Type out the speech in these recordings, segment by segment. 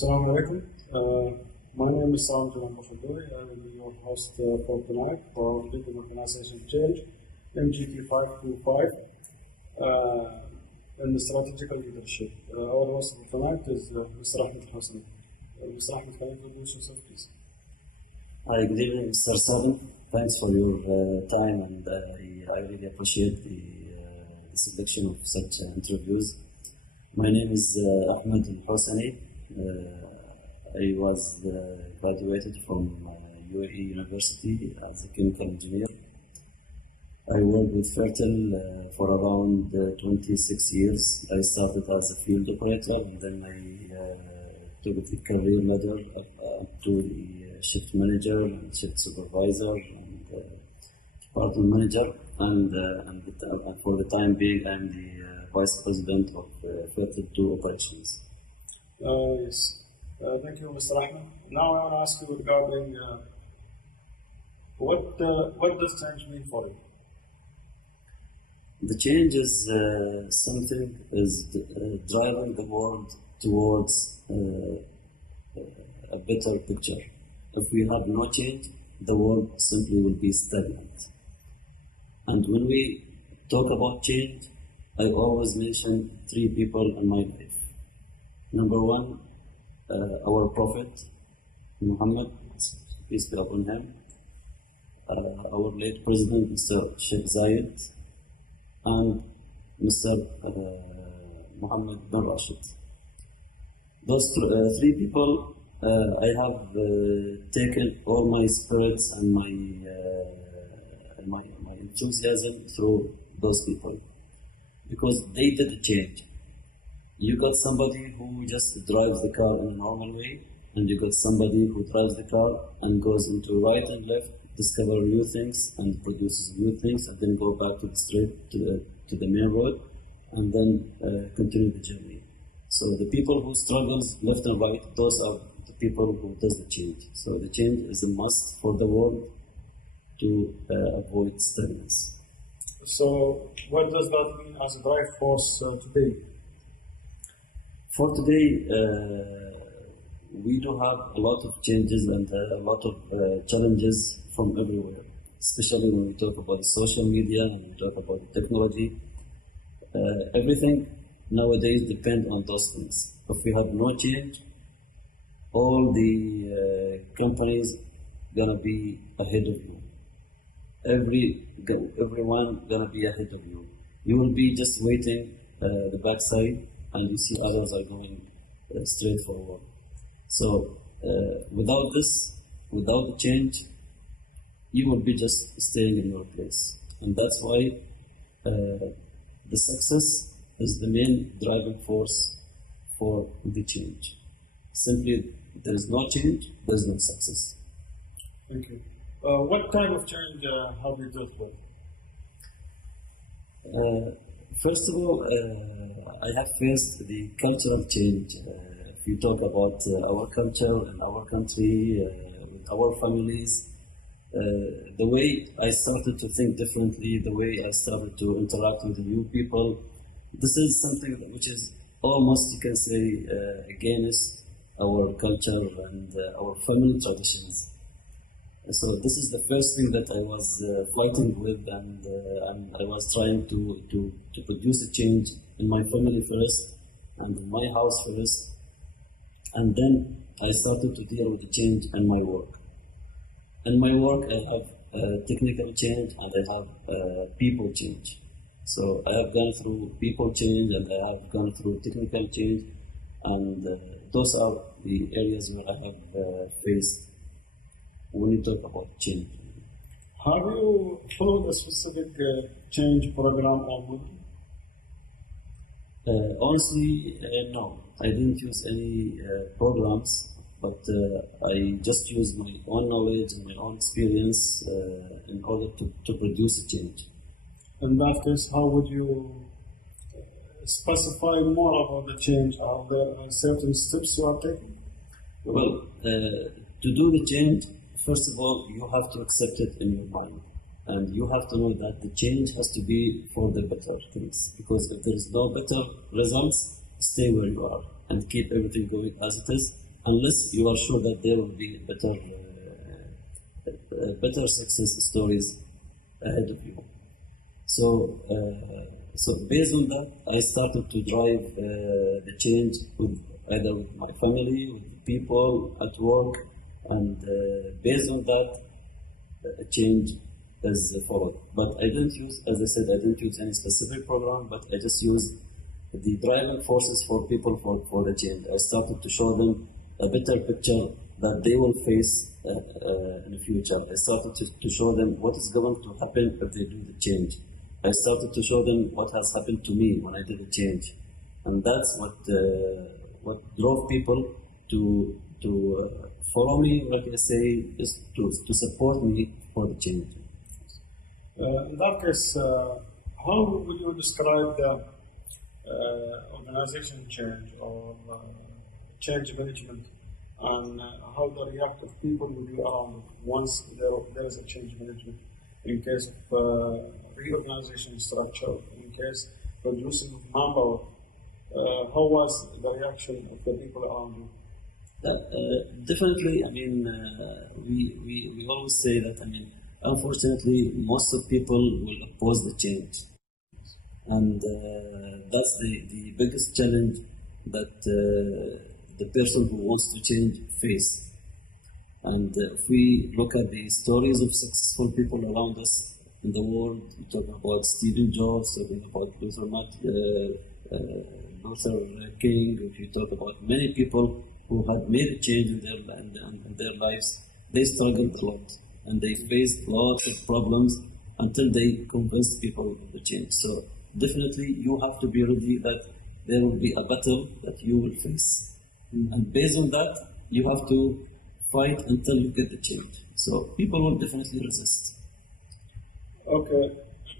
Assalamu alaikum. My name is Sam Jalan Bashaduri. I will be your host for tonight for our legal organization change, MGT 525, in the strategical leadership. Our host for tonight is Mr. Ahmed Hassan. Mr. Ahmed, can you introduce yourself, please? Hi, good evening, Mr. Salim. Thanks for your time, and I really appreciate the selection of such interviews. My name is Ahmed Al-Hosani. I was graduated from UAE University as a chemical engineer. I worked with Fertel for around 26 years. I started as a field operator, and then I took the career ladder up to the shift manager and shift supervisor and department manager. And for the time being, I'm the vice president of Fertel 2 operations. Yes. Thank you, Mr. Ahmed. Now I want to ask you regarding what does change mean for you? The change is something is driving the world towards a better picture. If we have no change, the world simply will be stagnant. And when we talk about change, I always mention three people in my life. Number one, our Prophet Muhammad, peace be upon him, our late President, Mr. Sheikh Zayed, and Mr. Mohammed bin Rashid. Those three people, I have taken all my spirits and my enthusiasm through those people, because they did the change. You got somebody who just drives the car in a normal way, and you got somebody who drives the car and goes into right and left, discover new things and produces new things, and then go back to the straight to the main road, and then continue the journey. So the people who struggles left and right, those are the people who does the change. So the change is a must for the world to avoid stagnance. So what does that mean as a drive force today? For today, we do have a lot of changes and a lot of challenges from everywhere, especially when we talk about social media and we talk about technology. Everything nowadays depends on those things. If we have no change, all the companies gonna be ahead of you. Everyone gonna be ahead of you. You will be just waiting the backside, and you see others are going straight forward. So without this, without the change, you will be just staying in your place. And that's why the success is the main driving force for the change. Simply, there is no change, there is no success. Thank you. What kind of change have you dealt with? First of all, I have faced the cultural change. If you talk about our culture and our country, with our families, the way I started to think differently, the way I started to interact with new people, this is something which is almost, you can say, against our culture and our family traditions. So this is the first thing that I was fighting with, and I was trying to produce a change in my family first, and in my house first, and then I started to deal with the change in my work. In my work, I have technical change and I have people change. So I have gone through people change and I have gone through technical change, and those are the areas where I have faced when you talk about change. Have you followed a specific change program or movement? Honestly, no. I didn't use any programs, but I just used my own knowledge and my own experience in order to produce a change. In that case, how would you specify more about the change? Are there certain steps you are taking? Well, to do the change, first of all, you have to accept it in your mind. And you have to know that the change has to be for the better things. Because if there is no better results, stay where you are and keep everything going as it is, unless you are sure that there will be better success stories ahead of you. So based on that, I started to drive the change with either with my family, with people at work, and based on that, a change is followed. But I didn't use, as I said, I didn't use any specific program, but I just used the driving forces for people for the change. I started to show them a better picture that they will face in the future. I started to show them what is going to happen if they do the change. I started to show them what has happened to me when I did the change, and that's what drove people to follow me. Like I say, is to support me for the change. In that case, how would you describe the organization change or change management, and how the reactive people will be around once there is a change management? In case of reorganization structure, in case reducing of manpower, how was the reaction of the people around you? Definitely, I mean, we always say that, I mean, unfortunately, most of people will oppose the change. And that's the biggest challenge that the person who wants to change face. And if we look at the stories of successful people around us in the world, we talk about Stephen Jobs, talking about Luther King, if you talk about many people who had made a change in their lives, they struggled a lot and they faced lots of problems until they convinced people of the change. So definitely you have to be ready that there will be a battle that you will face. And based on that, you have to fight until you get the change. So people will definitely resist. Okay,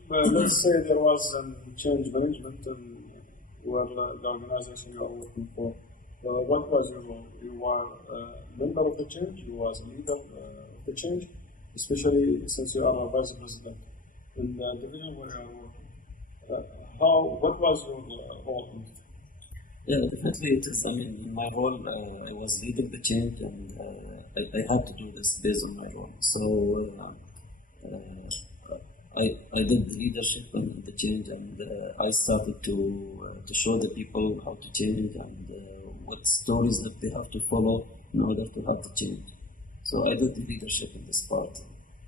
let's say there was change management and where the organization you are working for. What was your role? You were a member of the change, you was a leader of the change, especially since you are a vice president in the division where you are working. What was your role in it? Yeah, definitely it is. I mean, in my role, I was leading the change, and I had to do this based on my role. So I did the leadership and the change, and I started to show the people how to change and what stories that they have to follow in order to have the change. So I did the leadership in this part.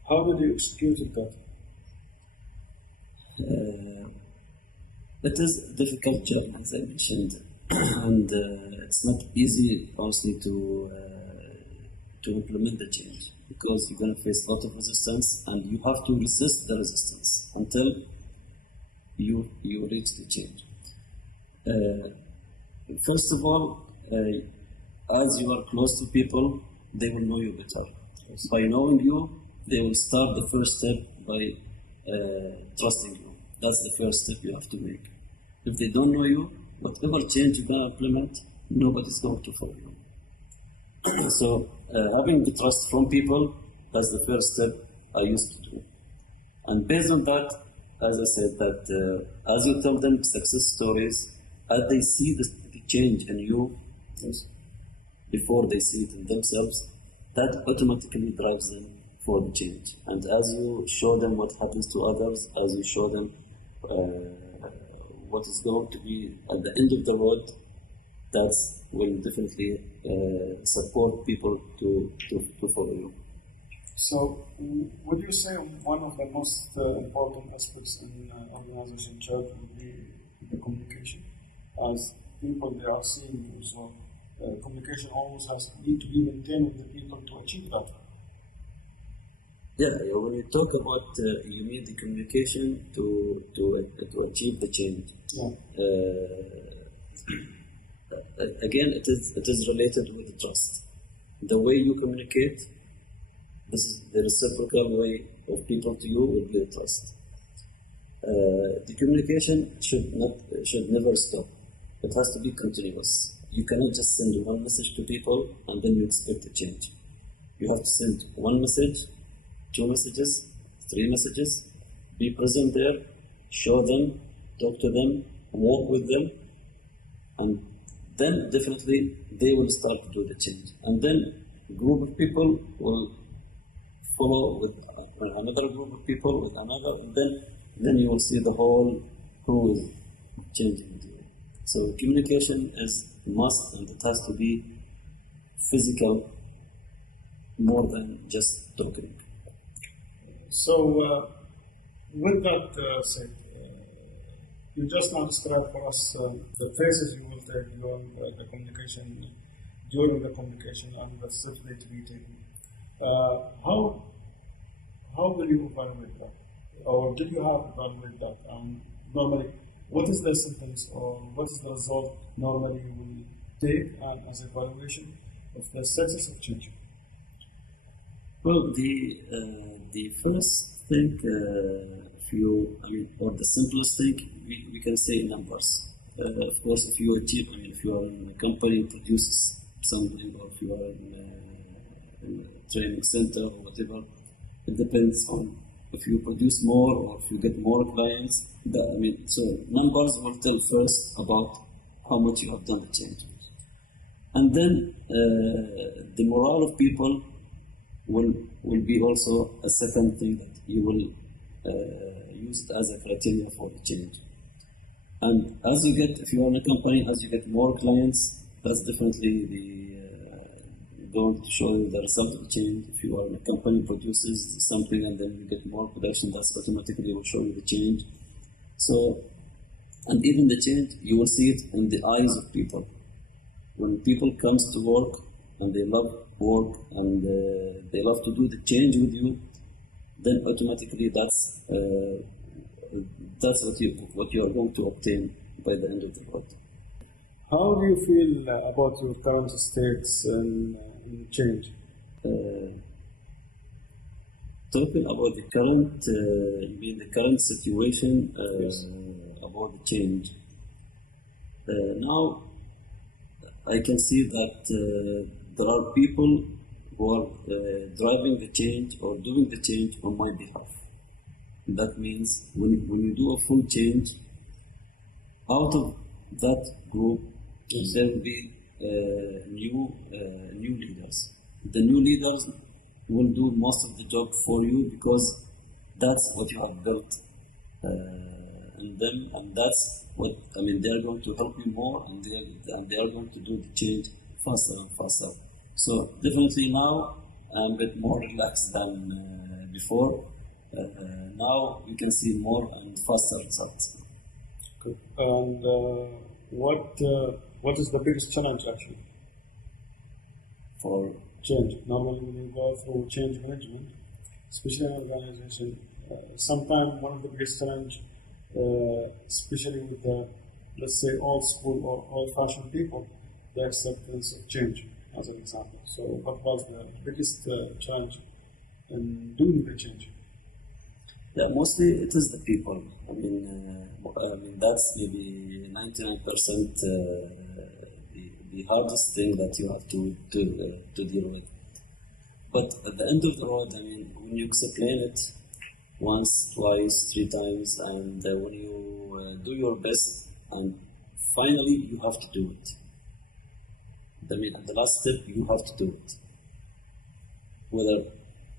How did you execute that? It is a difficult job, as I mentioned, and it's not easy, honestly, to implement the change, because you're going to face a lot of resistance, and you have to resist the resistance until you reach the change. First of all, as you are close to people, they will know you better. By knowing you, they will start the first step by trusting you. That's the first step you have to make. If they don't know you, whatever change you're going to implement, nobody's going to follow you. So having the trust from people, that's the first step I used to do. And based on that, as I said, that as you tell them success stories, as they see the change in you, before they see it in themselves, that automatically drives them for the change. And as you show them what happens to others, as you show them what is going to be at the end of the road, that will definitely support people to follow you. So, would you say one of the most important aspects in organization chart would be the communication? As people, they are seeing you, so communication always need to be maintained with the people to achieve that. Yeah, when you talk about you need the communication to achieve the change. Yeah. Again, it is related with trust. The way you communicate, this is the reciprocal way of people to you will be the trust. The communication should never stop. It has to be continuous. You cannot just send one message to people and then you expect a change. You have to send one message, 2 messages, 3 messages, be present there, show them, talk to them, walk with them, and then definitely they will start to do the change. And then a group of people will follow with another group of people, with another, and then you will see the whole crew is changing. So communication is must, and it has to be physical more than just talking. So, with that said, you just now described for us the phases you will take during the communication, and the steps need to be taken. How will you evaluate that, or did you have evaluate that? Normally, what is the sentence or what is the result normally you will take as evaluation of the success of change? Well, the first thing, or the simplest thing, we can say numbers. Of course, if you achieve, if you are in a company produces something, or if you are in a training center or whatever, it depends on if you produce more or if you get more clients. So numbers will tell first about how much you have done the change. And then the morale of people will be also a second thing that you will use it as a criteria for the change. And as you get, if you are in a company, as you get more clients, that's definitely going to show you the result of the change. If you are in a company produces something and then you get more production, that's automatically will show you the change. So, and even the change, you will see it in the eyes of people. When people comes to work and they love work and they love to do the change with you, then automatically that's what you are going to obtain by the end of the road. How do you feel about your current states in change? Talking about the current, you mean the current situation Yes. about the change. Now, I can see that there are people who are driving the change or doing the change on my behalf. That means when you do a full change, out of that group, there will be new leaders. The new leaders will do most of the job for you because that's what you have built in them, and that's what they are going to help you more, and they are going to do the change faster and faster. So definitely now I'm a bit more relaxed than before. Now you can see more and faster results. Good. And what is the biggest challenge actually for change? Normally, when you go through change management, especially in organization, sometimes one of the biggest challenge, especially with the, let's say, old school or old-fashioned people, the acceptance of change, as an example. So, what was the biggest challenge in doing the change? Yeah, mostly it is the people. That's maybe 99% the hardest thing that you have to deal with. But at the end of the road, when you explain it once, twice, 3 times, and when you do your best, and finally you have to do it. At the last step, you have to do it. Whether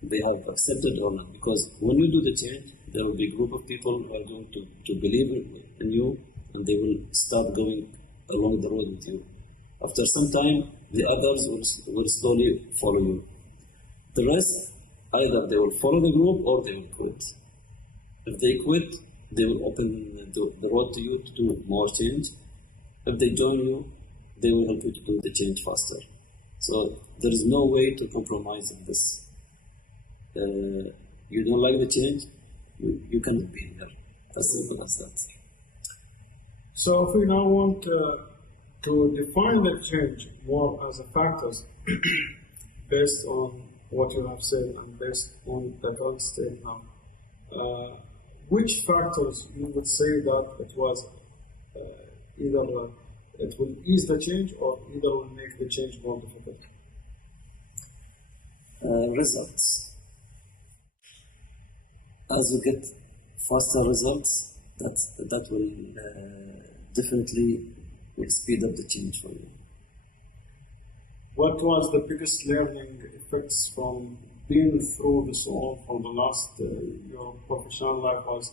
they have accepted or not, because when you do the change, there will be a group of people who are going to believe in you, and they will start going along the road with you. After some time, the others will slowly follow you. The rest, either they will follow the group or they will quit. If they quit, they will open the road to you to do more change. If they join you, they will help you to do the change faster. So there is no way to compromise in this. You don't like the change, you cannot be here. As simple as that. So if we now want to define the change more as a factors based on what you have said and based on the current state now, which factors you would say that it was either it will ease the change or either will make the change more difficult? Results. As you get faster results, that will definitely speed up the change for you. What was the biggest learning effects from being through this all for the last, your professional life was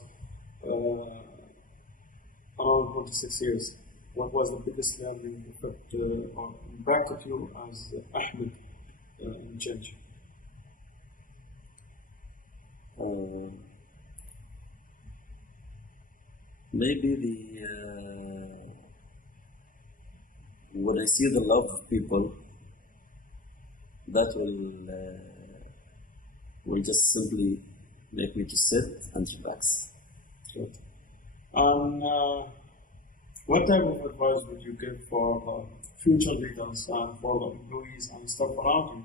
around 26 years. What was the biggest learning effect or impacted you as Ahmed in change? Maybe when I see the love of people, that will just simply make me to sit and relax. Good. What type of advice would you give for future leaders and for the employees and stuff around you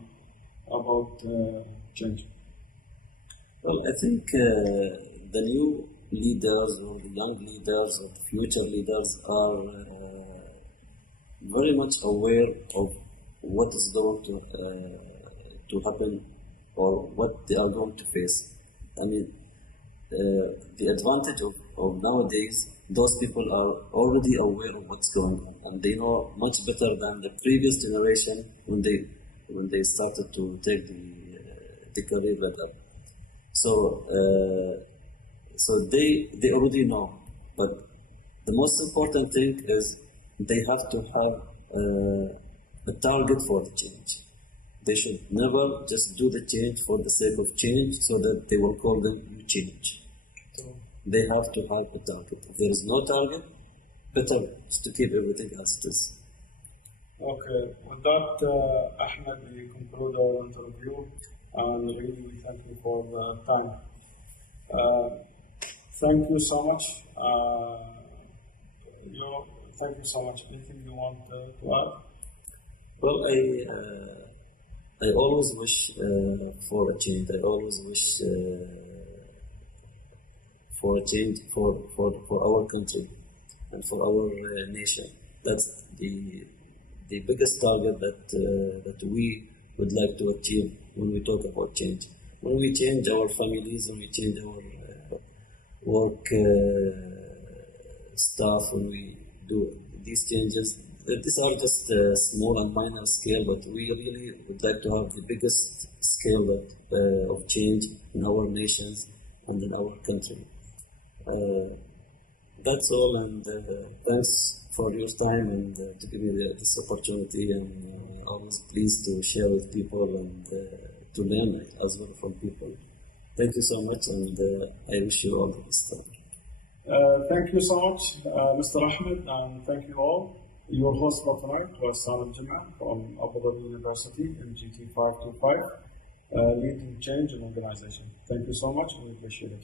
about change? Well, I think the new leaders or the young leaders or the future leaders are very much aware of what is going to happen or what they are going to face. I mean, the advantage of nowadays, those people are already aware of what's going on, and they know much better than the previous generation when they started to take the career ladder. So they already know, but the most important thing is they have to have a target for the change. They should never just do the change for the sake of change so that they will call them new change. They have to have a target. If there is no target, better is to keep everything as it is. Okay, with that, Ahmed, we conclude our interview, and really we thank you for the time. Thank you so much. Thank you so much. Anything you want to add? Well, I always wish for a change. I always wish for a change for our country and for our nation. That's the biggest target that we would like to achieve when we talk about change. When we change our families, when we change our work stuff, when we do these changes, these are just small and minor scale, but we really would like to have the biggest scale of change in our nations and in our country. That's all, and thanks for your time and to give me this opportunity, and always pleased to share with people and to learn as well from people. Thank you so much, and I wish you all the best. Thank you so much, Mr. Ahmed, and thank you all. Your host for tonight was Salim Jimma from Abu Dhabi University in GT 525, leading change in organization. Thank you so much, and we appreciate it.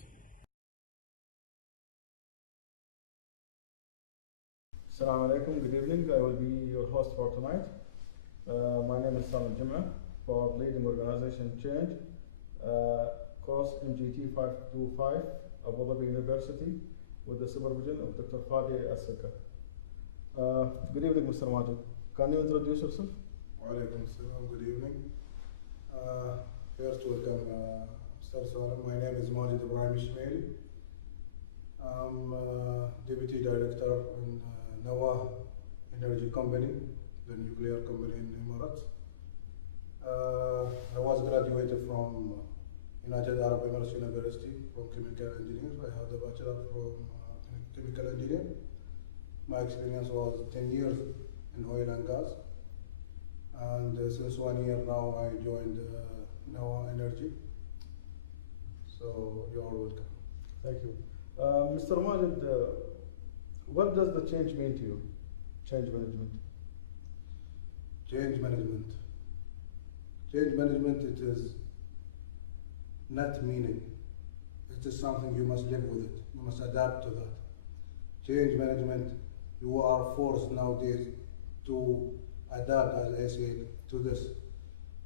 Assalamu alaikum, good evening. I will be your host for tonight. My name is Salim Jimma for leading organization change, course MGT 525, Abu Dhabi University, with the supervision of Dr. Fadi Sakka. Good evening, Mr. Majid. Can you introduce yourself? Walaikum salam, good evening. First, welcome, Mr. Salam. My name is Majid Ibrahim Ismaili. I'm Deputy Director in Nawa Energy Company, the nuclear company in Emirates. I was graduated from United Arab Emirates University from Chemical Engineering. I have the Bachelor from Chemical Engineering. My experience was 10 years in oil and gas, and since 1 year now I joined Nawa Energy. So you are welcome. Thank you. Mr. Majid, what does the change mean to you? Change management. Change management. Change management, it is not meaning. It is something you must live with it. You must adapt to that. Change management, you are forced nowadays to adapt, as I said, to this.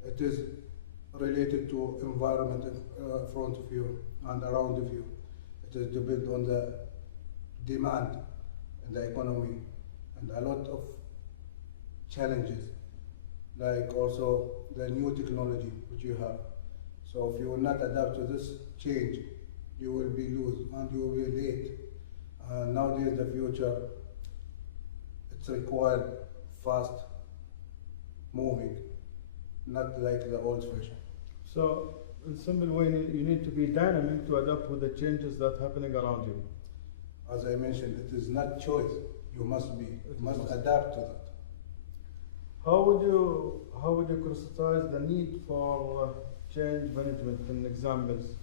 It is related to environment in front of you and around of you. It is depend on the demand in the economy and a lot of challenges, like also the new technology which you have. So if you will not adapt to this change, you will be loose and you will be late. Nowadays the future, It's required fast moving, not like the old fashion. So, in simple way, you need to be dynamic to adapt with the changes that are happening around you. As I mentioned, it is not choice. You must be. You must adapt to that. How would you criticize the need for change management in examples?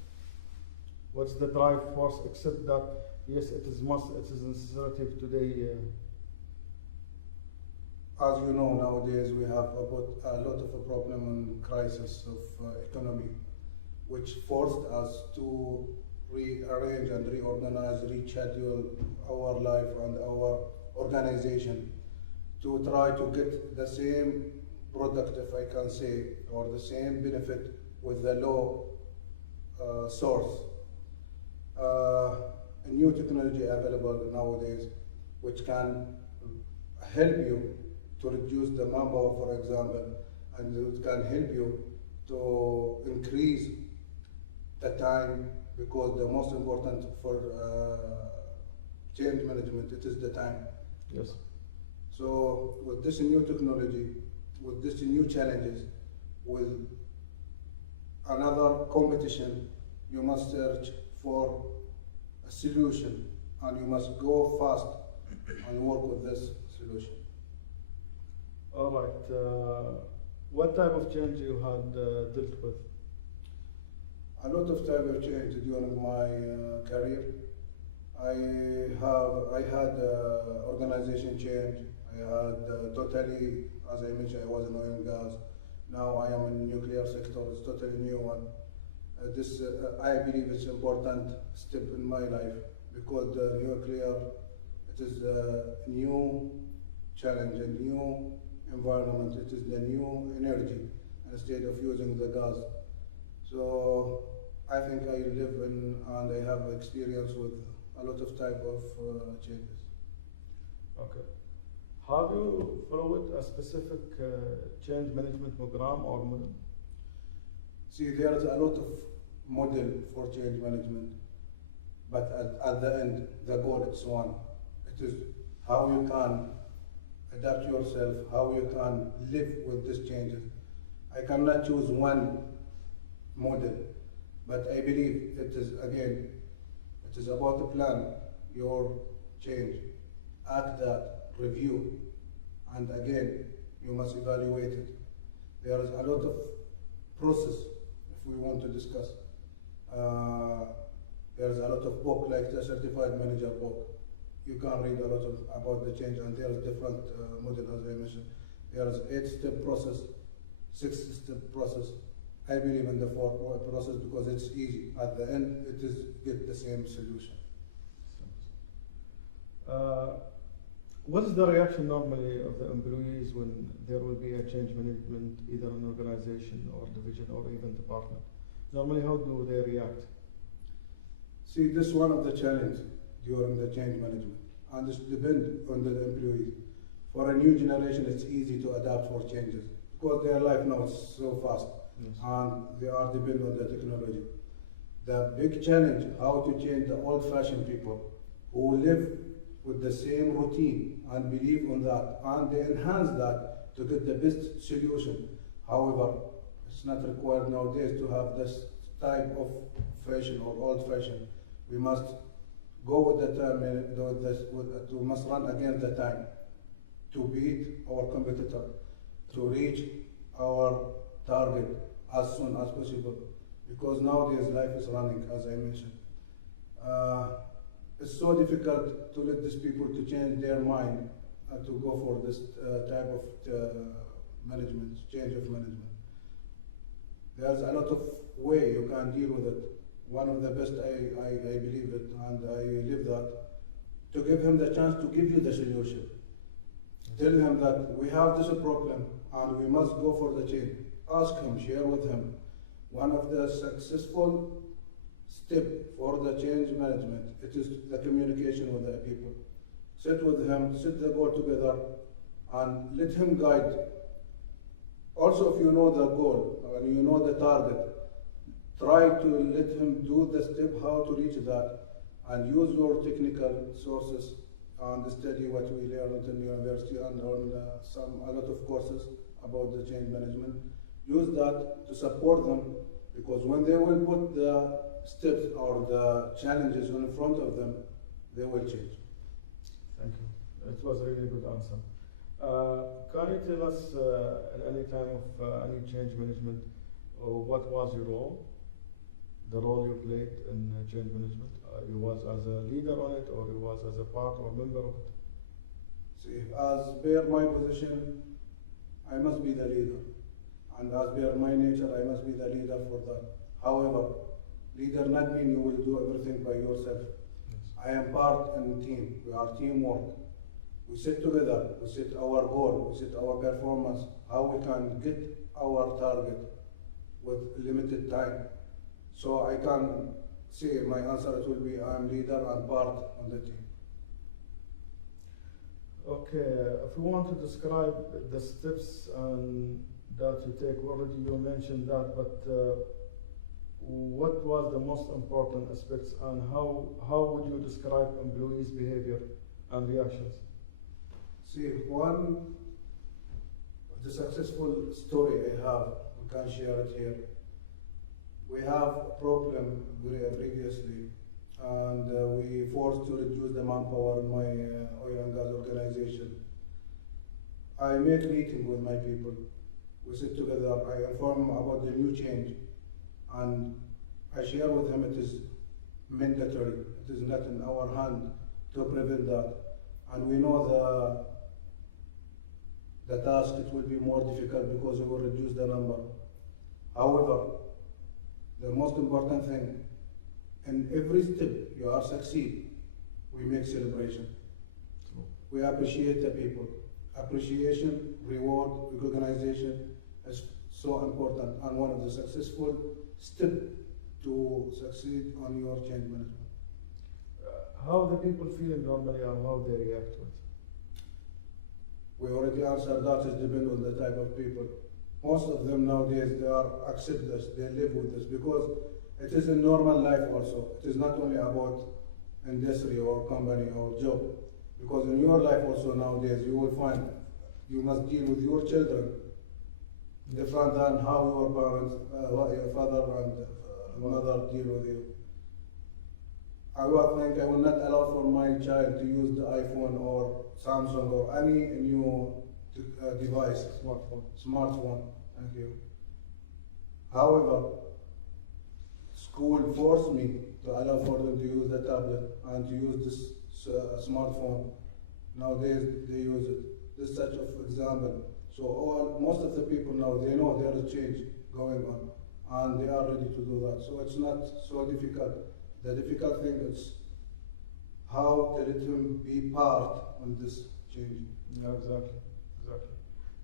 What's the drive force, except that yes, it is necessary today. As you know, nowadays we have a lot of a problem and crisis of economy, which forced us to rearrange and reorganize, reschedule our life and our organization to try to get the same product, if I can say, or the same benefit with the low source. A new technology available nowadays which can help you to reduce the manpower, for example, and it can help you to increase the time, because the most important for change management, it is the time. Yes. So with this new technology, with this new challenges, with another competition, you must search for a solution and you must go fast and work with this solution. All right. What type of change you had dealt with? A lot of type of change during my career. I had organization change. I had totally, as I mentioned, I was in oil and gas. Now I am in nuclear sector. It's totally new one. I believe it's important step in my life, because the nuclear, it is a new challenge, a new environment. It is the new energy instead of using the gas. So I think I live in and I have experience with a lot of type of changes. Okay. Have you followed a specific change management program or model? See, there is a lot of model for change management, but at the end, the goal is one. It is how you can adapt yourself, how you can live with these changes. I cannot choose one model, but I believe it is, again, it is about to plan your change, act that, review, and again, you must evaluate it. There is a lot of process if we want to discuss. There is a lot of book, like the Certified Manager book. You can read a lot about the change, and there is different model, as I mentioned. There is 8-step process, 6-step process. I believe in the 4 process because it's easy. At the end, it is get the same solution. What is the reaction normally of the employees when there will be a change management, either an organization or division or even department? Normally, how do they react? See, this is one of the challenges during the change management, and this depends on the employees. For a new generation, it's easy to adapt for changes because their life now is so fast. Yes. And they are dependent on the technology. The big challenge, how to change the old-fashioned people who live with the same routine and believe on that, and they enhance that to get the best solution. However, it's not required nowadays to have this type of fashion or old fashion. We must go with the time, we must run against the time to beat our competitor, to reach our target as soon as possible. Because nowadays life is running, as I mentioned. It's so difficult to let these people to change their mind and to go for this type of management, change of management. There's a lot of way you can deal with it. One of the best, I believe it, and I live that, to give him the chance to give you the solution. Tell him that we have this problem and we must go for the change. Ask him, share with him. One of the successful step for the change management, it is the communication with the people. Sit with him, sit the goal together, and let him guide. Also, if you know the goal and you know the target, try to let him do the step how to reach that, and use your technical sources and study what we learned in university and on a lot of courses about the change management. Use that to support them, because when they will put the steps or the challenges in front of them, they will change. Thank you. It was a really good answer. Can you tell us at any time of any change management, what was your role, the role you played in change management? You was as a leader on it, or you was as a part or member of it? See, as per my position, I must be the leader. And as per my nature, I must be the leader for that. However, leader not mean you will do everything by yourself. Yes. I am part in a team. We are teamwork. We sit together, we set our goal, we set our performance, how we can get our target with limited time. So I can say my answer it will be I'm leader and part on the team. Okay, if we want to describe the steps that you take, already you mentioned that, but what was the most important aspects, and how would you describe employees' behavior and reactions? See, one of the successful story I have, we can share it here. We have a problem previously, and we forced to reduce the manpower in my oil and gas organization. I make meeting with my people. We sit together, I inform them about the new change, and I share with them it is mandatory. It is not in our hand to prevent that. And we know the task, it will be more difficult because we will reduce the number. However, the most important thing, in every step you are succeed, we make celebration. We appreciate the people. Appreciation, reward, recognition is so important and one of the successful steps to succeed on your change management. How the people feel normally and how they react to it? We already answered that. It depends on the type of people. Most of them nowadays, they are accept this, they live with this, because it is a normal life also. It is not only about industry or company or job. Because in your life also nowadays, you will find you must deal with your children different than how your parents, your father and mother deal with you. I would think I will not allow for my child to use the iPhone or Samsung or any new device. Smartphone, thank you. However, school forced me to allow for them to use the tablet and to use this smartphone. Nowadays they use it. This is such of example. So most of the people now, they know there is change going on and they are ready to do that. So it's not so difficult. The difficult thing is how to let him be part on this change. Yeah, exactly.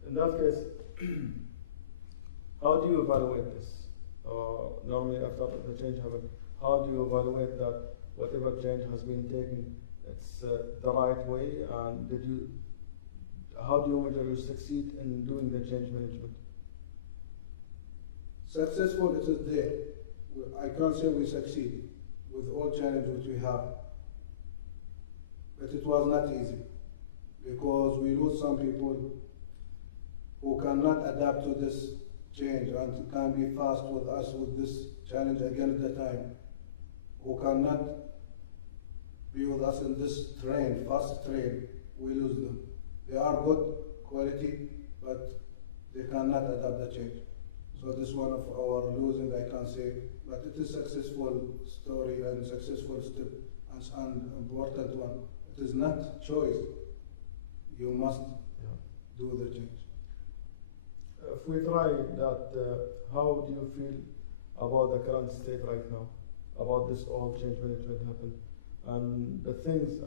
In that case, how do you evaluate this? Normally after the change happened, how do you evaluate that whatever change has been taken, it's the right way, and how do you measure you succeed in doing the change management? Successful, it is there. I can't say we succeed with all challenges which we have, but it was not easy because we lose some people who cannot adapt to this change and can be fast with us with this challenge again at the time, who cannot be with us in this train, fast train. We lose them. They are good quality, but they cannot adapt the change. So this is one of our losing, I can say, but it is successful story and successful step and an important one. It is not choice. You must do the change. If we try that, how do you feel about the current state right now, about this all change management happened, and the things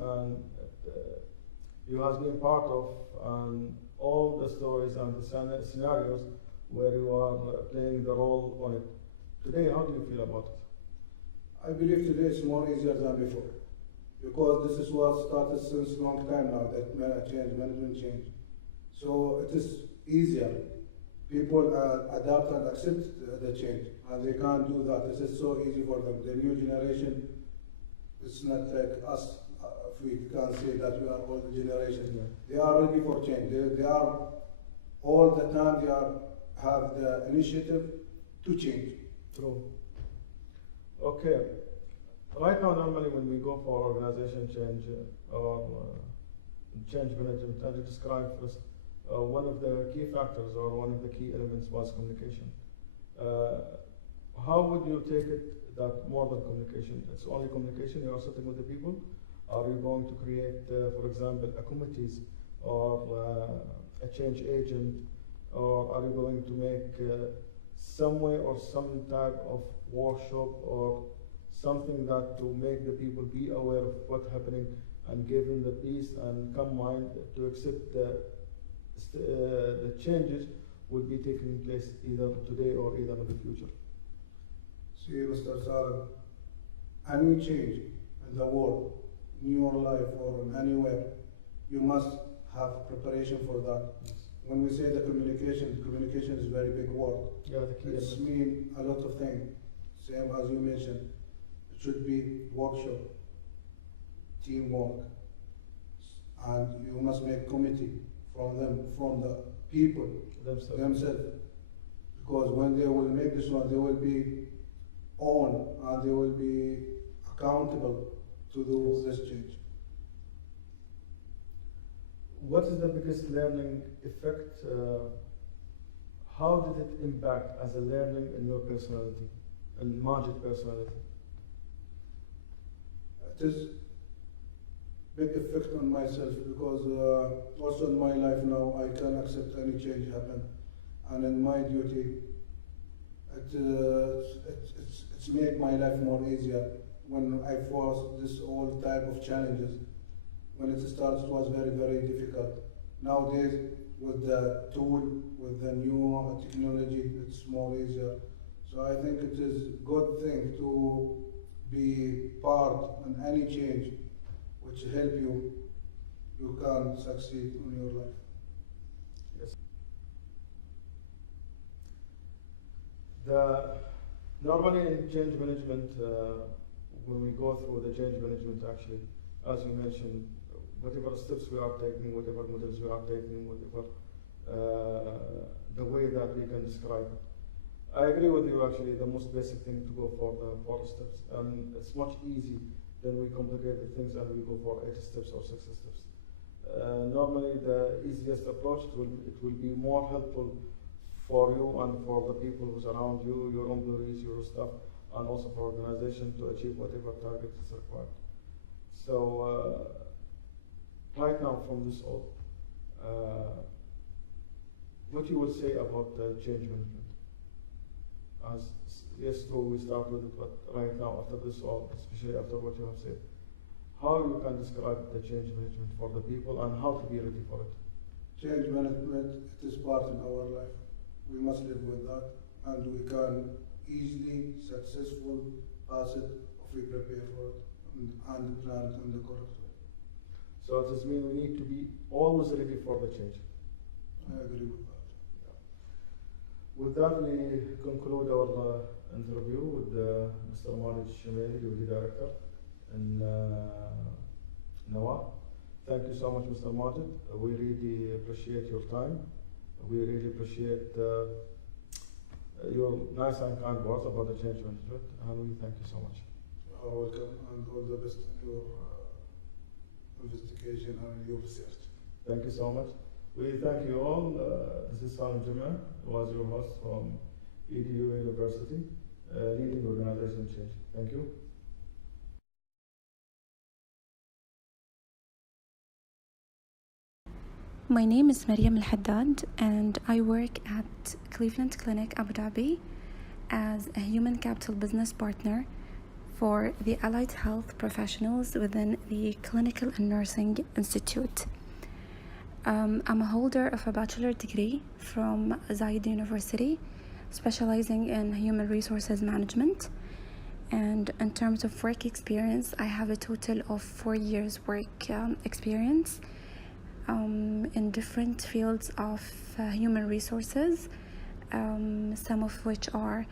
you have been part of, and all the stories and the scenarios where you are playing the role on it. Today, how do you feel about it? I believe today is more easier than before, because this is what started since long time now, that management change. So it is easier. People adapt and accept the change, and they can't do that. This is so easy for them. The new generation, it's not like us. if we can say that we are all the generation, they are ready for change. They are all the time. They have the initiative to change. True. Okay. Right now, normally when we go for organization change or change management, as you described first, one of the key factors or one of the key elements was communication. How would you take it that more than communication? It's only communication, you are sitting with the people? Are you going to create, for example, a committees or a change agent? Or are you going to make some way or some type of workshop or something that to make the people be aware of what's happening and give them the peace and calm mind to accept the changes will be taking place either today or either in the future? See, Mr. Salim, any change in the world, in your life or in anywhere, you must have preparation for that. Yes. When we say the communication is a very big word. Yeah, the key It element. means a lot of things. Same as you mentioned, it should be workshop, teamwork, and you must make committee from them, from the people themselves. Because when they will make this one, they will be on and they will be accountable to do this change. What is the biggest learning effect? How did it impact as a learning in your personality and Majid personality? It is big effect on myself because also in my life now I can accept any change happen, and in my duty it's made my life more easier when I face this all type of challenges. When it started, it was very, very difficult. Nowadays, with the tool, with the new technology, it's more easier. So I think it is a good thing to be part in any change which help you, you can succeed in your life. Yes. Normally in change management, when we go through the change management, actually, as you mentioned, whatever steps we are taking, whatever models we are taking, whatever the way that we can describe it. I agree with you. Actually, the most basic thing to go for the 4 steps, and it's much easy than we complicate the things and we go for 8 steps or 6 steps. Normally, the easiest approach it will be more helpful for you and for the people who's around you, your employees, your staff, and also for organization to achieve whatever target is required. So right now, from this all, what you will say about change management? As yes, true, we start with it, but right now, after this all, especially after what you have said, how you can describe the change management for the people and how to be ready for it? Change management, it is part in our life. We must live with that, and we can easily, successful pass it if we prepare for it and plan it in the correct way. So it means we need to be always ready for the change. I agree with that. With that, we conclude our interview with Mr. Majid Shumaili, Deputy Director in Nawaa. Thank you so much, Mr. Majid. We really appreciate your time. We really appreciate your nice and kind words about the change management, and we thank you so much. You are welcome, and all the best in your investigation and your research. Thank you so much. We thank you all. This is Salim Juma, who was your host from EDU University, leading organization change. Thank you. My name is Mariam Al Haddad, and I work at Cleveland Clinic Abu Dhabi as a human capital business partner for the allied health professionals within the Clinical and Nursing Institute. I'm a holder of a bachelor degree from Zayed University, specializing in human resources management. And in terms of work experience, I have a total of 4 years work experience in different fields of human resources, some of which are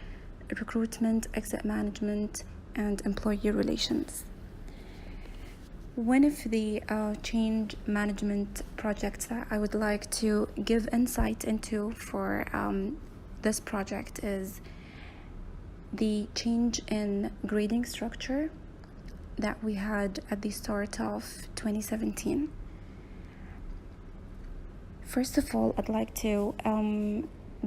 recruitment, exit management, and employee relations. One of the change management projects that I would like to give insight into for this project is the change in grading structure that we had at the start of 2017. First of all, I'd like to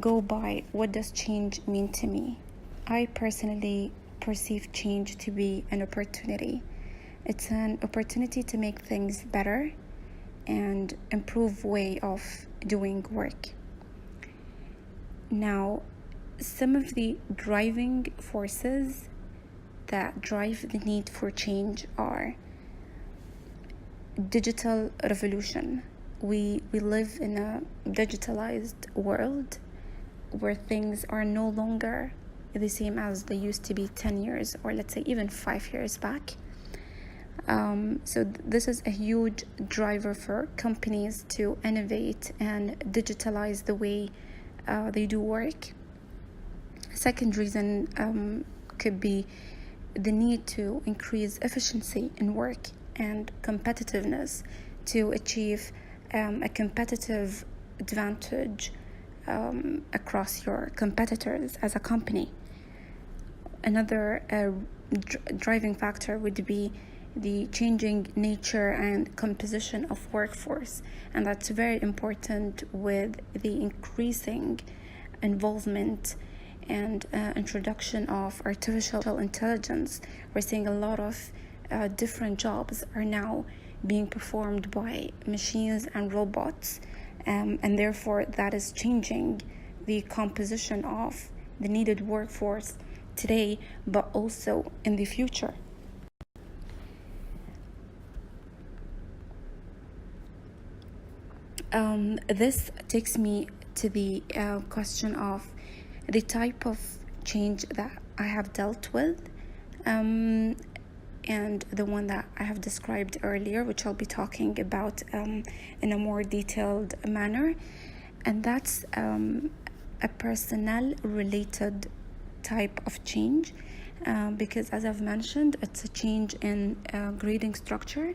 go by what does change mean to me. I personally perceive change to be an opportunity. It's an opportunity to make things better and improve way of doing work. Now, some of the driving forces that drive the need for change are digital revolution. We live in a digitalized world where things are no longer the same as they used to be 10 years or let's say even 5 years back. So this is a huge driver for companies to innovate and digitalize the way they do work. Second reason could be the need to increase efficiency in work and competitiveness to achieve a competitive advantage across your competitors as a company. Another driving factor would be the changing nature and composition of workforce, and that's very important with the increasing involvement and introduction of artificial intelligence. We're seeing a lot of different jobs are now being performed by machines and robots, and therefore that is changing the composition of the needed workforce today, but also in the future. This takes me to the question of the type of change that I have dealt with, and the one that I have described earlier, which I'll be talking about in a more detailed manner, and that's a personnel related type of change, because as I've mentioned, it's a change in grading structure.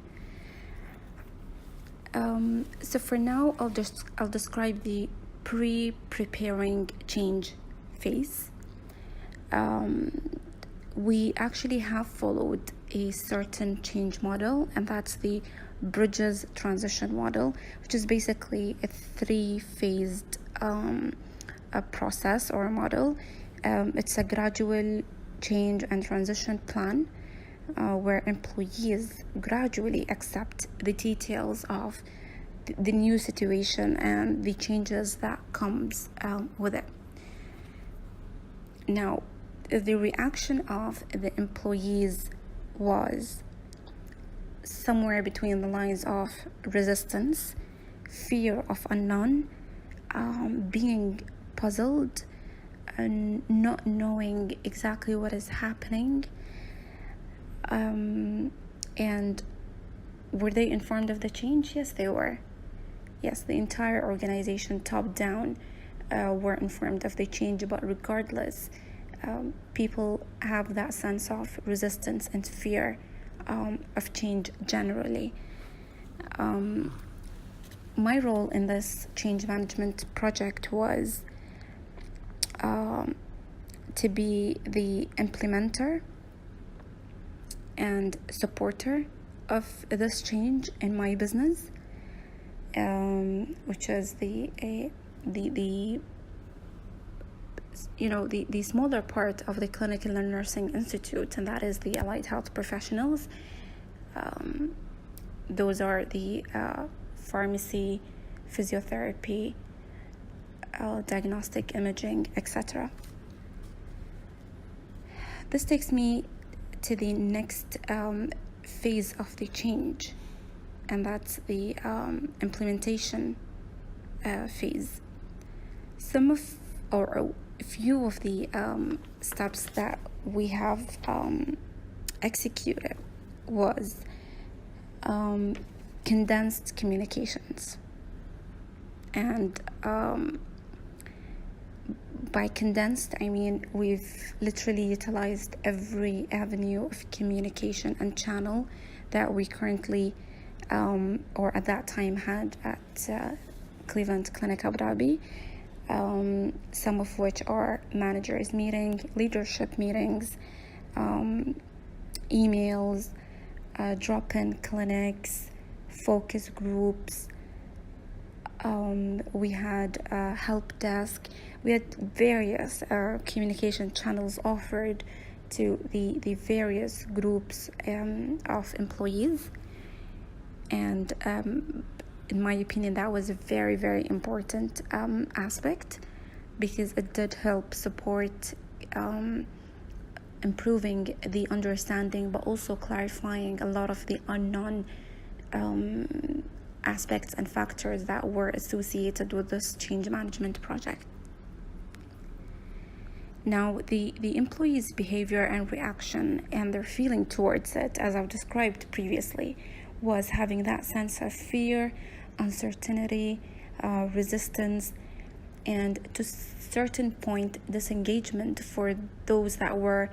So for now, I'll describe the preparing change phase. We actually have followed a certain change model, and that's the bridges transition model, which is basically a 3-phased a process or a model. It's a gradual change and transition plan where employees gradually accept the details of the new situation and the changes that comes with it. Now, the reaction of the employees was somewhere between the lines of resistance, fear of unknown, being puzzled, and not knowing exactly what is happening. And were they informed of the change? Yes, they were. Yes, the entire organization, top down, were informed of the change, but regardless, people have that sense of resistance and fear of change generally. My role in this change management project was to be the implementer and supporter of this change in my business, which is the smaller part of the Clinical and Nursing Institute, and that is the allied health professionals. Those are the pharmacy, physiotherapy, diagnostic imaging, etc. This takes me to the next phase of the change, and that's the implementation phase. A few of the steps that we have executed was condensed communications, and by condensed, I mean we've literally utilized every avenue of communication and channel that we currently or at that time had at Cleveland Clinic Abu Dhabi, some of which are managers meeting, leadership meetings, emails, drop-in clinics, focus groups. We had a help desk. We had various communication channels offered to the various groups of employees. And in my opinion, that was a very, very important aspect, because it did help support improving the understanding, but also clarifying a lot of the unknown aspects and factors that were associated with this change management project. Now, the employees' behavior and reaction and their feeling towards it, as I've described previously, was having that sense of fear, uncertainty, resistance, and to a certain point, disengagement for those that were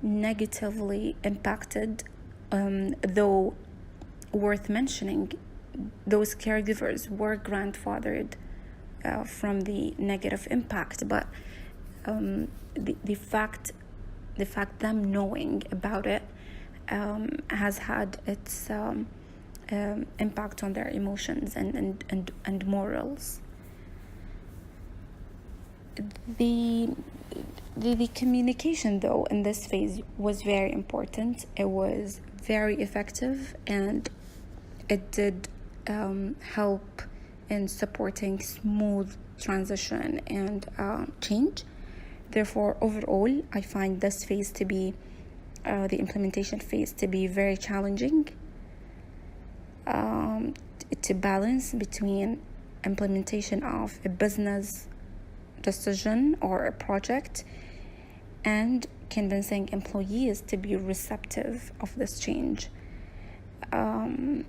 negatively impacted, though worth mentioning, those caregivers were grandfathered from the negative impact, but the fact them knowing about it has had its impact on their emotions and morals. The communication, though, in this phase was very important. It was very effective, and it did help in supporting smooth transition and change. Therefore, overall, I find this phase to be, the implementation phase, to be very challenging, to balance between implementation of a business decision or a project and convincing employees to be receptive of this change, and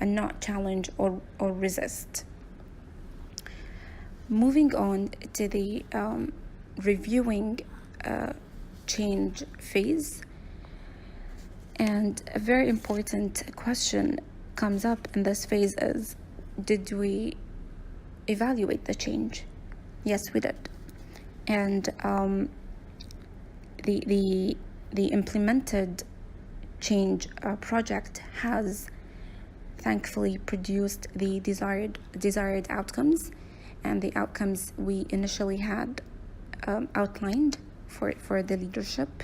not challenge or resist. Moving on to the reviewing change phase, and a very important question comes up in this phase is, did we evaluate the change? Yes, we did. And the implemented change project has thankfully produced the desired outcomes, and the outcomes we initially had outlined for the leadership.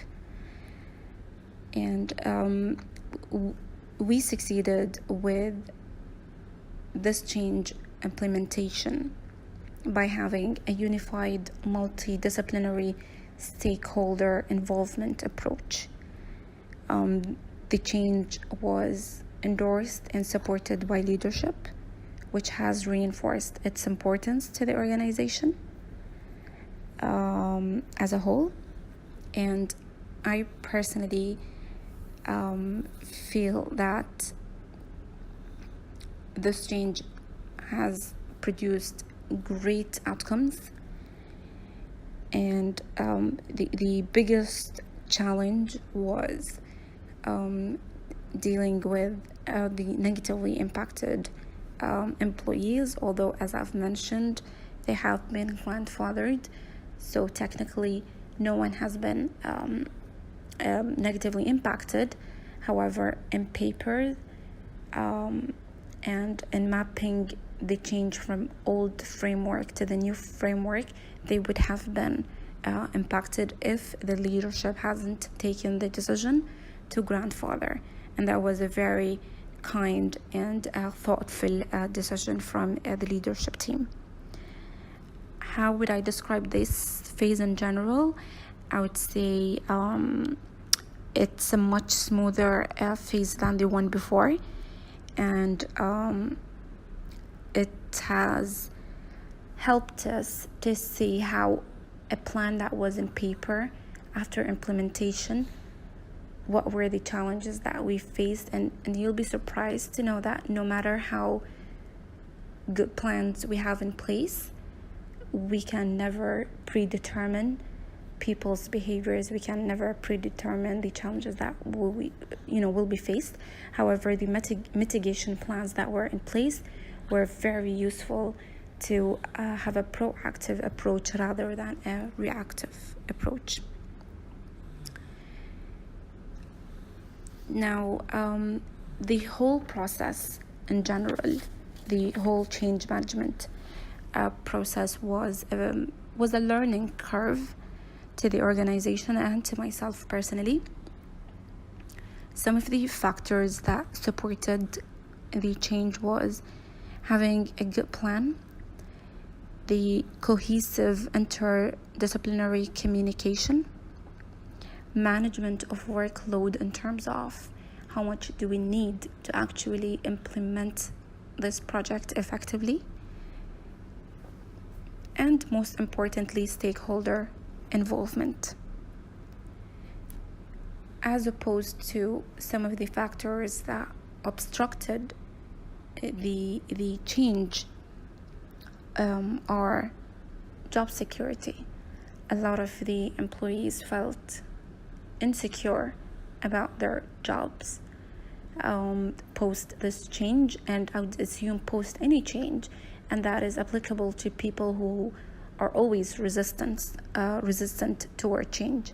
And we succeeded with this change implementation by having a unified multidisciplinary stakeholder involvement approach. The change was endorsed and supported by leadership, which has reinforced its importance to the organization as a whole. And I personally feel that this change has produced great outcomes, and the biggest challenge was dealing with the negatively impacted employees, although, as I've mentioned, they have been grandfathered, so technically no one has been negatively impacted. However, in paper and in mapping the change from old framework to the new framework, they would have been impacted if the leadership hasn't taken the decision to grandfather. And that was a very kind and thoughtful decision from the leadership team. How would I describe this phase in general? I would say it's a much smoother phase than the one before, and it has helped us to see how a plan that was in paper, after implementation, what were the challenges that we faced, and you'll be surprised to know that no matter how good plans we have in place, we can never predetermine people's behaviors. We can never predetermine the challenges that will be faced. However, the mitigation plans that were in place were very useful to have a proactive approach rather than a reactive approach. Now, the whole process in general, the whole change management process was a learning curve to the organization and to myself personally. Some of the factors that supported the change was having a good plan, the cohesive interdisciplinary communication, management of workload in terms of how much do we need to actually implement this project effectively, and most importantly, stakeholder involvement. As opposed to some of the factors that obstructed the change are job security. A lot of the employees felt insecure about their jobs post this change, and I would assume post any change, and that is applicable to people who are always resistant toward change.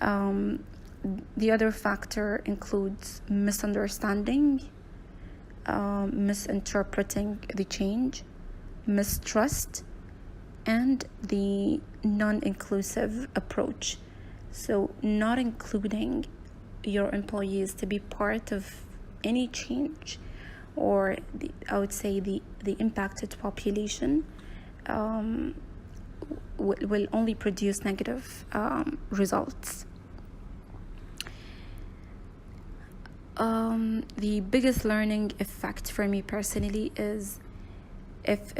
The other factor includes misunderstanding, misinterpreting the change, mistrust, and the non-inclusive approach. So not including your employees to be part of any change, or I would say the impacted population will only produce negative results. The biggest learning effect for me personally is if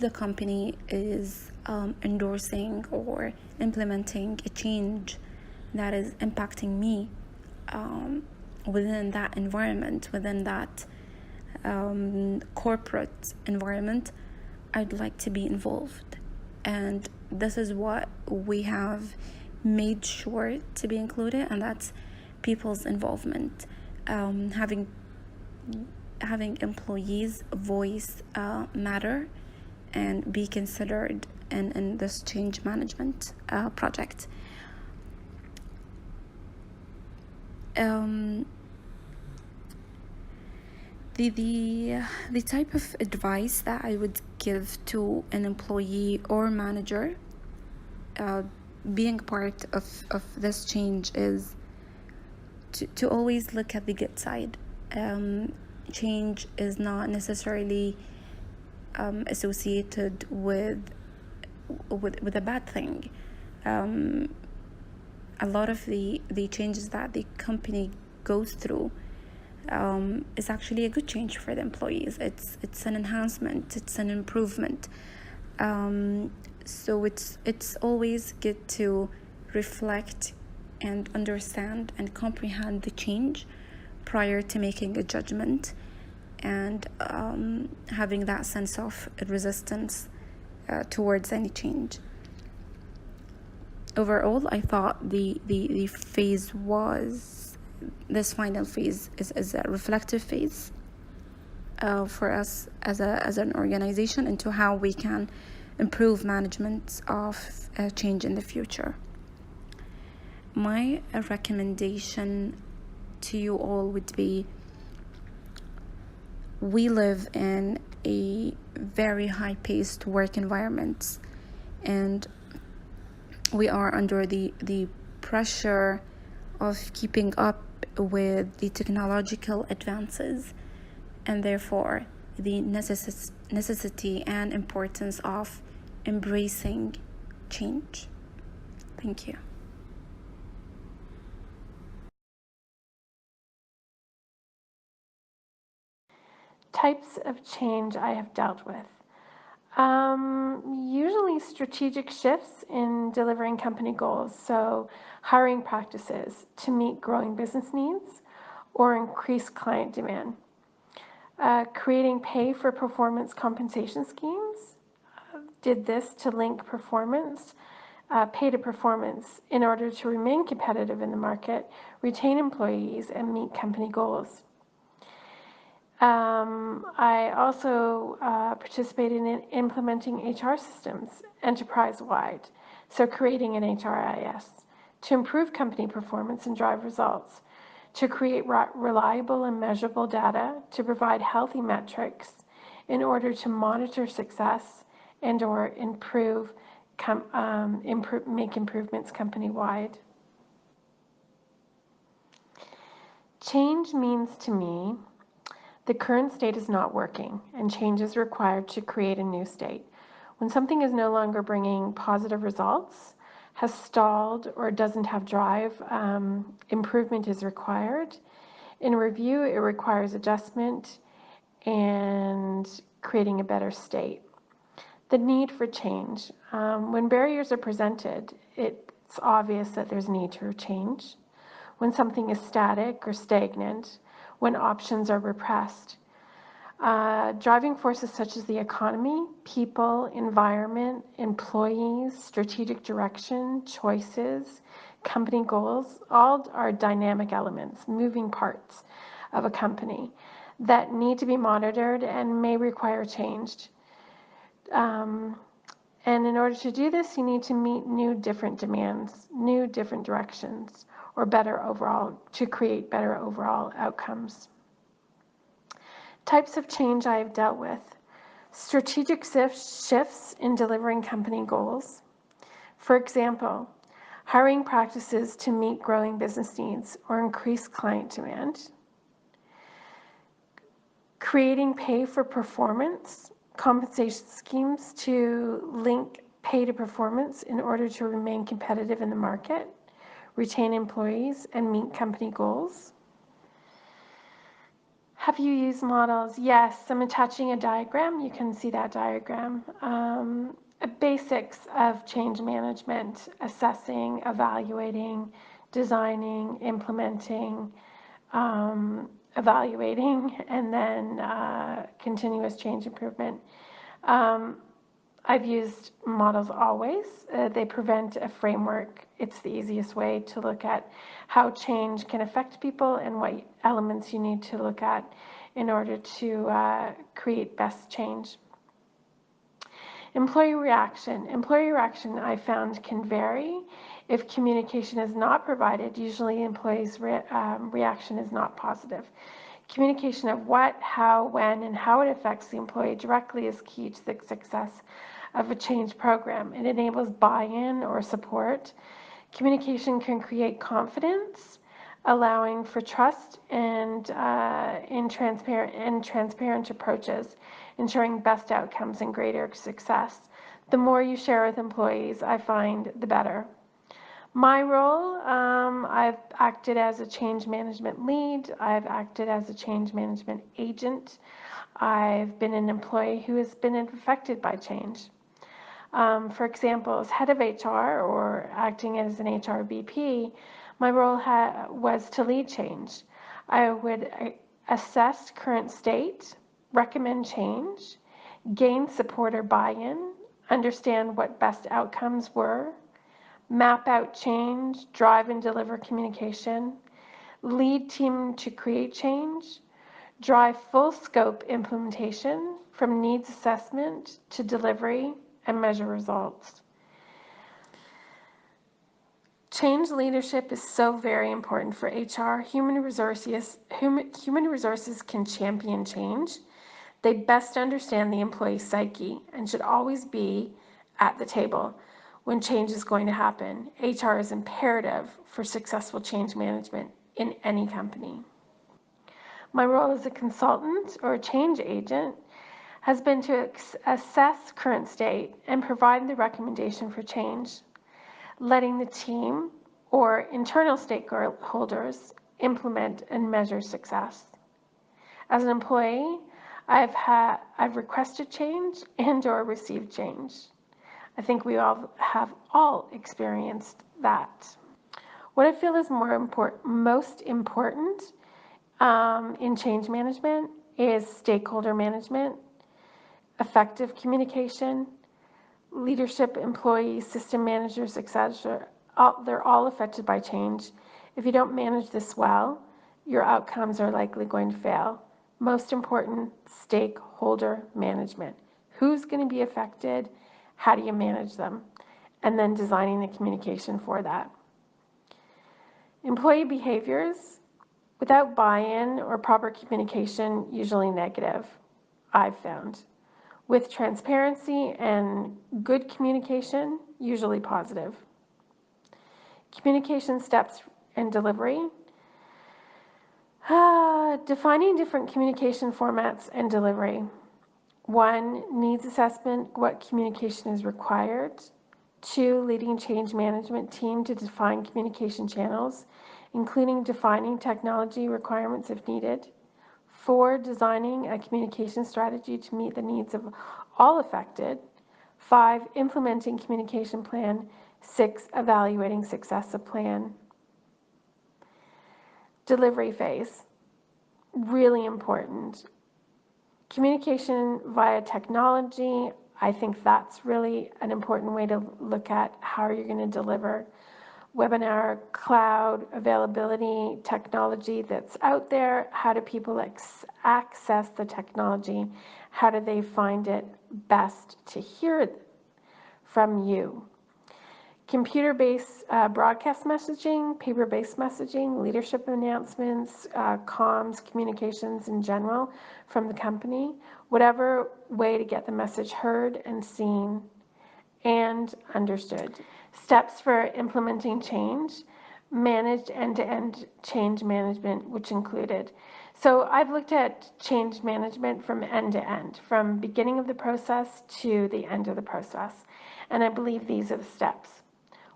the company is endorsing or implementing a change that is impacting me within that environment, within that corporate environment, I'd like to be involved. And this is what we have made sure to be included, and that's people's involvement. Having employees' voice matter and be considered in this change management project. The type of advice that I would give to an employee or manager being part of this change is to always look at the good side. Change is not necessarily associated with a bad thing. A lot of the changes that the company goes through is actually a good change for the employees. It's an enhancement, it's an improvement. So it's always good to reflect and understand and comprehend the change prior to making a judgment, and having that sense of resistance towards any change. Overall, I thought the phase this final phase is a reflective phase for us as an organization into how we can improve management of change in the future. My recommendation to you all would be, we live in a very high-paced work environment, and we are under the pressure of keeping up with the technological advances, and therefore the necessity and importance of embracing change. Thank you. Types of change I have dealt with. Usually strategic shifts in delivering company goals, so hiring practices to meet growing business needs or increase client demand. Creating pay for performance compensation schemes. Did this to link performance pay to performance in order to remain competitive in the market, retain employees, and meet company goals. I also participated in implementing HR systems enterprise-wide, so creating an HRIS to improve company performance and drive results, to create reliable and measurable data, to provide healthy metrics in order to monitor success and or make improvements company-wide. Change means to me the current state is not working and change is required to create a new state. When something is no longer bringing positive results, has stalled, or doesn't have drive, improvement is required. In review, it requires adjustment and creating a better state. The need for change. When barriers are presented, it's obvious that there's need to change. When something is static or stagnant, when options are repressed. Driving forces such as the economy, people, environment, employees, strategic direction, choices, company goals, all are dynamic elements, moving parts of a company that need to be monitored and may require change. And in order to do this, you need to meet new different demands, new different directions, or to create better overall outcomes. Types of change I have dealt with. Strategic shifts in delivering company goals. For example, hiring practices to meet growing business needs or increase client demand. Creating pay for performance, compensation schemes to link pay to performance in order to remain competitive in the market, retain employees, and meet company goals. Have you used models? Yes, I'm attaching a diagram. You can see that diagram. Basics of change management: assessing, evaluating, designing, implementing, evaluating, and then continuous change improvement. I've used models always. They present a framework. It's the easiest way to look at how change can affect people and what elements you need to look at in order to create best change. Employee reaction. Employee reaction, I found, can vary. If communication is not provided, usually employees' reaction is not positive. Communication of what, how, when, and how it affects the employee directly is key to the success of a change program. It enables buy-in or support. Communication can create confidence, allowing for trust and in transparent approaches, ensuring best outcomes and greater success. The more you share with employees, I find, the better. My role, I've acted as a change management lead. I've acted as a change management agent. I've been an employee who has been affected by change. For example, as head of HR or acting as an HR VP, my role was to lead change. I would assess current state, recommend change, gain supporter buy-in, understand what best outcomes were, map out change, drive and deliver communication, lead team to create change, drive full scope implementation from needs assessment to delivery, and measure results. Change leadership is so very important for HR. Human resources can champion change. They best understand the employee psyche and should always be at the table when change is going to happen. HR is imperative for successful change management in any company. My role as a consultant or a change agent has been to assess current state and provide the recommendation for change, letting the team or internal stakeholders implement and measure success. As an employee, I've requested change and or received change. I think we all have experienced that. What I feel is most important in change management is stakeholder management, effective communication, leadership, employees, system managers, etc. They're all affected by change. If you don't manage this well, your outcomes are likely going to fail. Most important, stakeholder management. Who's going to be affected? How do you manage them? And then designing the communication for that. Employee behaviors, without buy-in or proper communication, usually negative, I've found. With transparency and good communication, usually positive. Communication steps and delivery. Defining different communication formats and delivery. 1, needs assessment, what communication is required. 2, leading change management team to define communication channels, including defining technology requirements if needed. 4, designing a communication strategy to meet the needs of all affected. 5, implementing communication plan. 6, evaluating success of plan. Delivery phase, really important. Communication via technology, I think that's really an important way to look at how you're going to deliver. Webinar, cloud, availability, technology that's out there. How do people access the technology? How do they find it best to hear from you? Computer-based broadcast messaging, paper-based messaging, leadership announcements, comms, communications in general from the company. Whatever way to get the message heard and seen and understood. Steps for implementing change, managed end-to-end change management, which included. So I've looked at change management from end to end, from beginning of the process to the end of the process. And I believe these are the steps.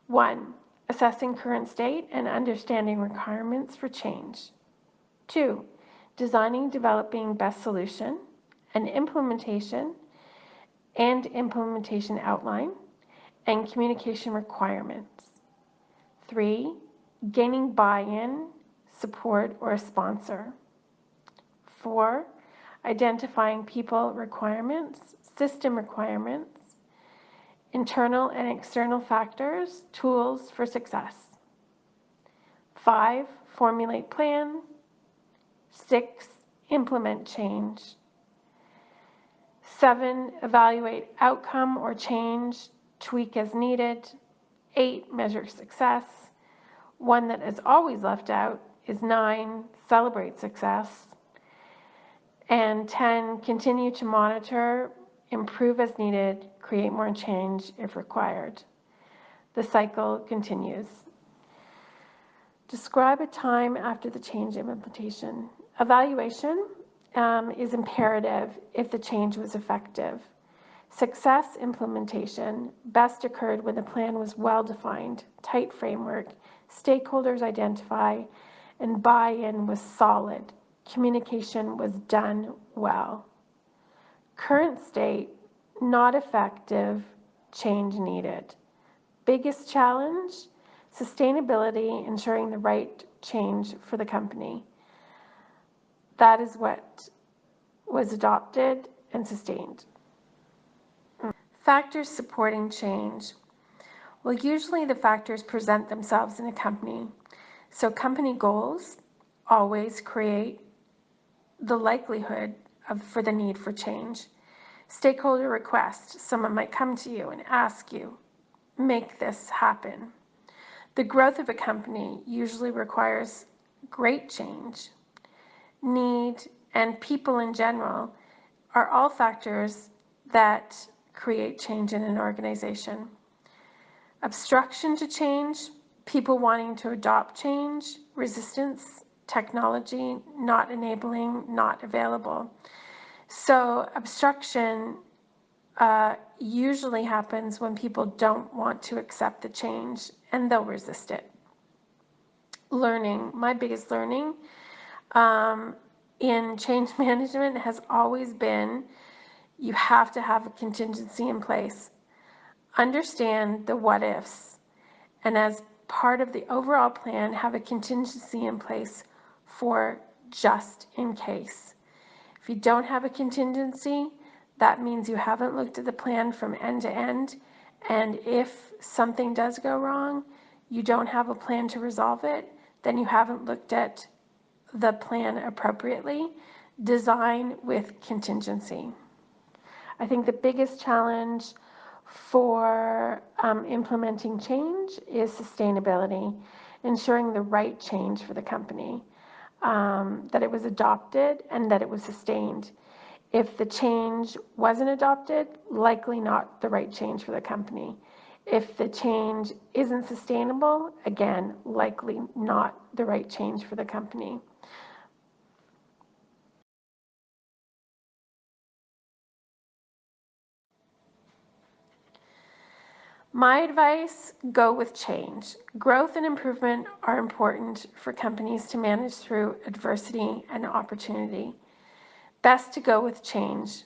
1, assessing current state and understanding requirements for change. 2, designing, developing best solution and implementation outline and communication requirements. 3, gaining buy-in, support, or a sponsor. 4, identifying people requirements, system requirements, internal and external factors, tools for success. 5, formulate plan. 6, implement change. 7, evaluate outcome or change, tweak as needed. 8, measure success. One that is always left out is 9, celebrate success. And 10, continue to monitor, improve as needed, create more change if required. The cycle continues. Describe a time after the change implementation. Evaluation is imperative if the change was effective. Success implementation best occurred when the plan was well defined, tight framework, stakeholders identified, and buy-in was solid. Communication was done well. Current state, not effective, change needed. Biggest challenge, sustainability, ensuring the right change for the company. That is what was adopted and sustained. Factors supporting change. Well, usually the factors present themselves in a company. So company goals always create the likelihood for the need for change. Stakeholder request, someone might come to you and ask you, make this happen. The growth of a company usually requires great change. Need and people in general are all factors that create change in an organization. Obstruction to change, people wanting to adopt change, resistance, technology not enabling, not available. So obstruction usually happens when people don't want to accept the change and they'll resist it. Learning, my biggest learning in change management has always been you have to have a contingency in place. Understand the what ifs, and as part of the overall plan, have a contingency in place for just in case. If you don't have a contingency, That means you haven't looked at the plan from end to end, and if something does go wrong, you don't have a plan to resolve it, then you haven't looked at the plan appropriately. Design with contingency. I think the biggest challenge for implementing change is sustainability, ensuring the right change for the company, that it was adopted and that it was sustained. If the change wasn't adopted, likely not the right change for the company. If the change isn't sustainable, again, likely not the right change for the company. My advice, go with change. Growth and improvement are important for companies to manage through adversity and opportunity. Best to go with change.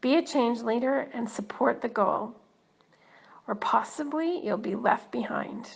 Be a change leader and support the goal, or possibly you'll be left behind.